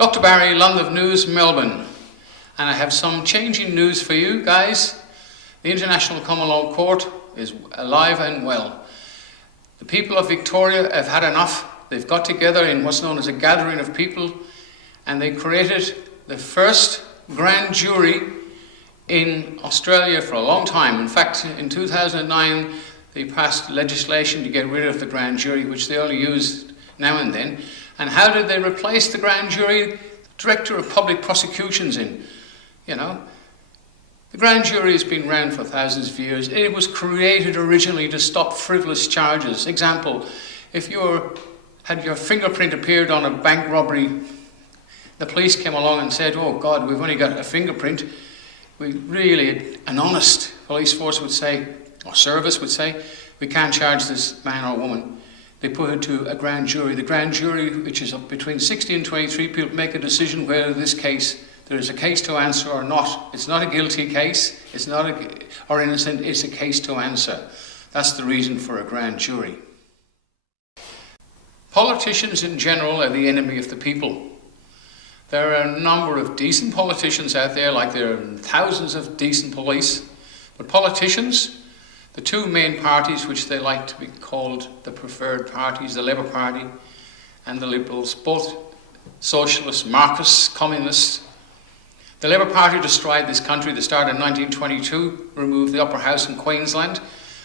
Dr. Barry, London News, Melbourne, and I have some changing news for you guys. The International Common Law Court is alive and well. The people of Victoria have had enough. They've got together in what's known as a gathering of people, and they created the first grand jury in Australia for a long time. In fact, in 2009, they passed legislation to get rid of the grand jury, which they only used now and then. And how did they replace the grand jury? Director of Public Prosecutions in, The grand jury has been around for thousands of years. It was created originally to stop frivolous charges. Example, if you had your fingerprint appeared on a bank robbery, the police came along and said, oh God, we've only got a fingerprint. An honest police force would say, or service would say, we can't charge this man or woman. They put it to a grand jury. The grand jury, which is up between 60 and 23 people, make a decision whether there is a case to answer or not. It's not a guilty case, or innocent, it's a case to answer. That's the reason for a grand jury. Politicians in general are the enemy of the people. There are a number of decent politicians out there, like there are thousands of decent police. But politicians, the two main parties which they like to be called the preferred parties, the Labour Party and the Liberals, both socialists, Marxists, communists. The Labour Party destroyed this country. They started in 1922, removed the upper house in Queensland.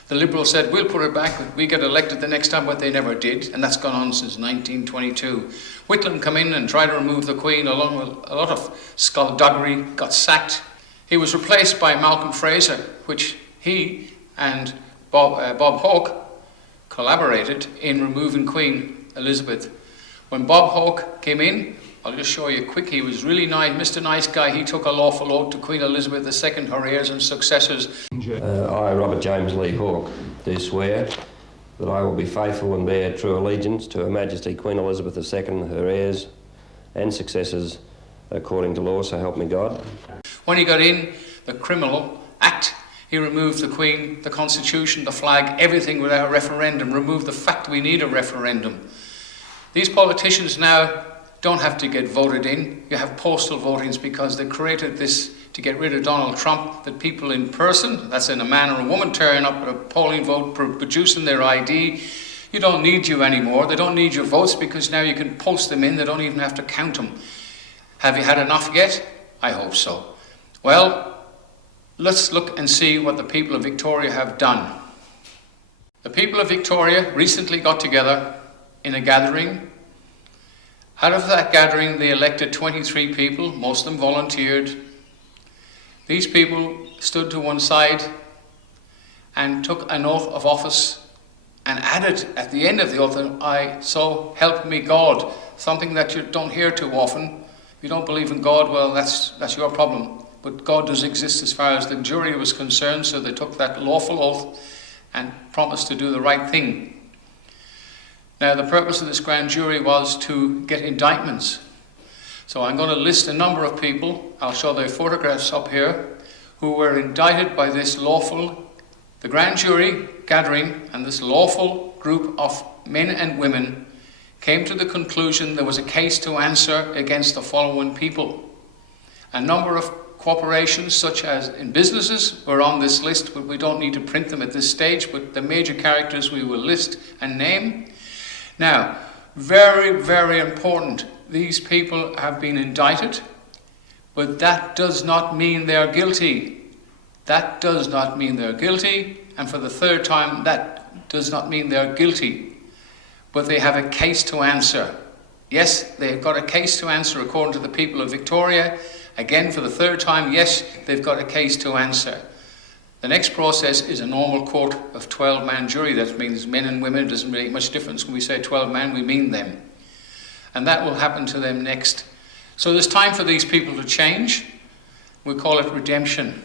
The Liberals said, we'll put it back, we get elected the next time, but they never did, and that's gone on since 1922. Whitlam came in and tried to remove the Queen, along with a lot of skullduggery, got sacked. He was replaced by Malcolm Fraser, which he and Bob Hawke collaborated in removing Queen Elizabeth. When Bob Hawke came in, I'll just show you quick, he was really nice, Mr. Nice Guy. He took a lawful oath to Queen Elizabeth II, her heirs and successors. I, Robert James Lee Hawke, do swear that I will be faithful and bear true allegiance to Her Majesty Queen Elizabeth II, her heirs and successors, according to law, so help me God. When he got in, the criminal act, he removed the Queen, the Constitution, the flag, everything without a referendum, removed the fact we need a referendum. These politicians now don't have to get voted in. You have postal votings because they created this to get rid of Donald Trump, that people in person, that's in a man or a woman, turn up at a polling vote, producing their ID. You don't need you anymore. They don't need your votes because now you can post them in. They don't even have to count them. Have you had enough yet? I hope so. Well, let's look and see what the people of Victoria have done. The people of Victoria recently got together in a gathering. Out of that gathering, they elected 23 people, most of them volunteered. These people stood to one side and took an oath of office and added at the end of the oath, I so help me God, something that you don't hear too often. If you don't believe in God, well, that's your problem. But God does exist as far as the jury was concerned, so they took that lawful oath and promised to do the right thing. Now, the purpose of this grand jury was to get indictments. So I'm going to list a number of people, I'll show their photographs up here, who were indicted by the grand jury gathering, and this lawful group of men and women came to the conclusion there was a case to answer against the following people. A number of corporations, such as in businesses, were on this list, but we don't need to print them at this stage, but the major characters we will list and name. Now, very, very important, these people have been indicted, but that does not mean they're guilty. That does not mean they're guilty, and for the third time, that does not mean they're guilty, but they have a case to answer. Yes, they've got a case to answer according to the people of Victoria. Again, for the third time, yes, they've got a case to answer. The next process is a normal court of 12-man jury. That means men and women. It doesn't make much difference when we say 12-man, we mean them. And that will happen to them next. So there's time for these people to change. We call it redemption.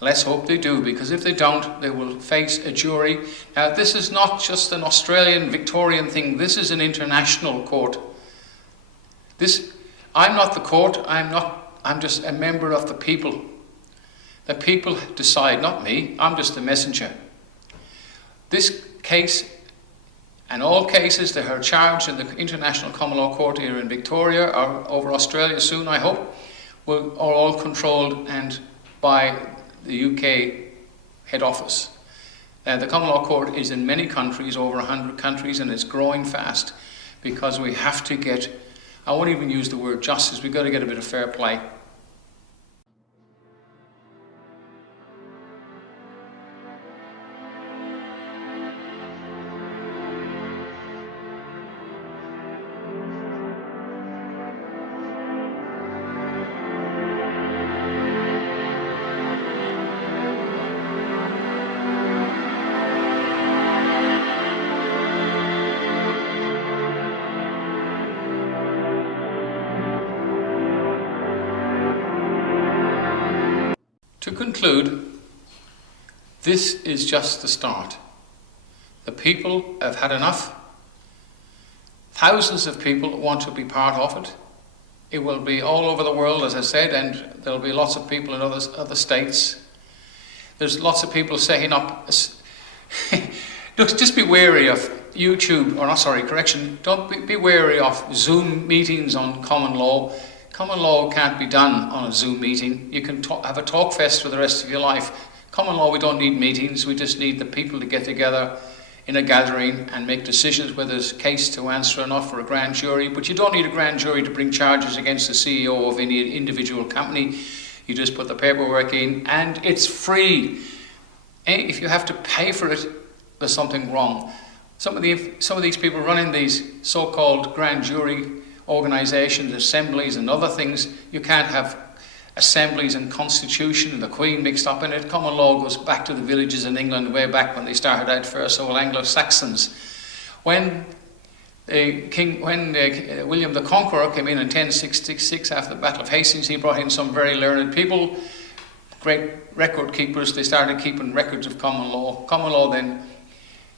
Let's hope they do, because if they don't, they will face a jury. Now, this is not just an Australian, Victorian thing. This is an international court. I'm not the court. I'm just a member of the people. The people decide, not me. I'm just the messenger. This case And all cases that are charged in the International Common Law Court here in Victoria, or over Australia soon, I hope, are all controlled and by the UK head office. The Common Law Court is in many countries, over 100 countries, and it's growing fast because we have to get, I won't even use the word justice, we've got to get a bit of fair play. To conclude, this is just the start. The people have had enough. Thousands of people want to be part of it. It will be all over the world, as I said, and there'll be lots of people in other states. There's lots of people setting up. Look, just be wary of YouTube, or not, sorry, correction. Don't be wary of Zoom meetings on common law. Common law can't be done on a Zoom meeting. You can have a talk fest for the rest of your life. Common law, we don't need meetings. We just need the people to get together in a gathering and make decisions whether there's a case to answer or not for a grand jury. But you don't need a grand jury to bring charges against the CEO of any individual company. You just put the paperwork in and it's free. If you have to pay for it, there's something wrong. Some of these people running these so-called grand jury organisations, assemblies and other things, you can't have assemblies and constitution and the Queen mixed up in it. Common law goes back to the villages in England way back when they started out first, all Anglo-Saxons. When William the Conqueror came in 1066 after the Battle of Hastings, he brought in some very learned people, great record keepers. They started keeping records of common law. Common law then,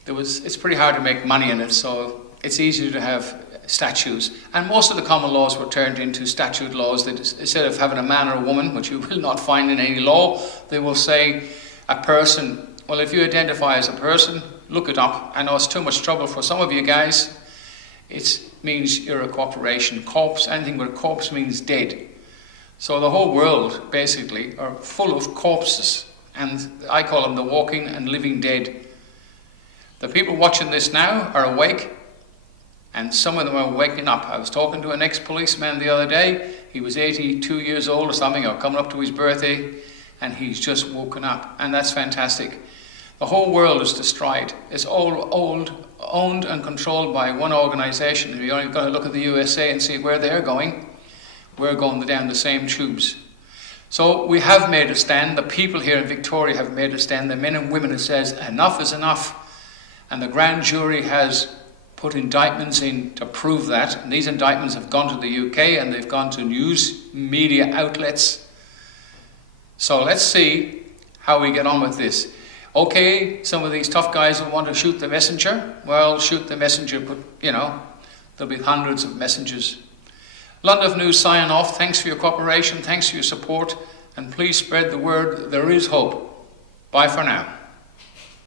it's pretty hard to make money in it, so it's easier to have statutes, and most of the common laws were turned into statute laws. That instead of having a man or a woman, which you will not find in any law, they will say a person. Well, if you identify as a person, look it up. I know it's too much trouble for some of you guys. It means you're a corporation. Corpse, anything with a corpse means dead. So the whole world basically are full of corpses, and I call them the walking and living dead. The people watching this now are awake, and some of them are waking up. I was talking to an ex-policeman the other day. He was 82 years old or something, or coming up to his birthday, and he's just woken up, and that's fantastic. The whole world is destroyed. It's all owned and controlled by one organisation. You only got to look at the USA and see where they're going. We're going down the same tubes. So we have made a stand. The people here in Victoria have made a stand. The men and women who says enough is enough, and the grand jury has put indictments in to prove that. And these indictments have gone to the UK and they've gone to news media outlets. So let's see how we get on with this. Okay, some of these tough guys will want to shoot the messenger. Well, shoot the messenger, but you know, there'll be hundreds of messengers. London News sign off. Thanks for your cooperation, thanks for your support, and please spread the word. There is hope. Bye for now.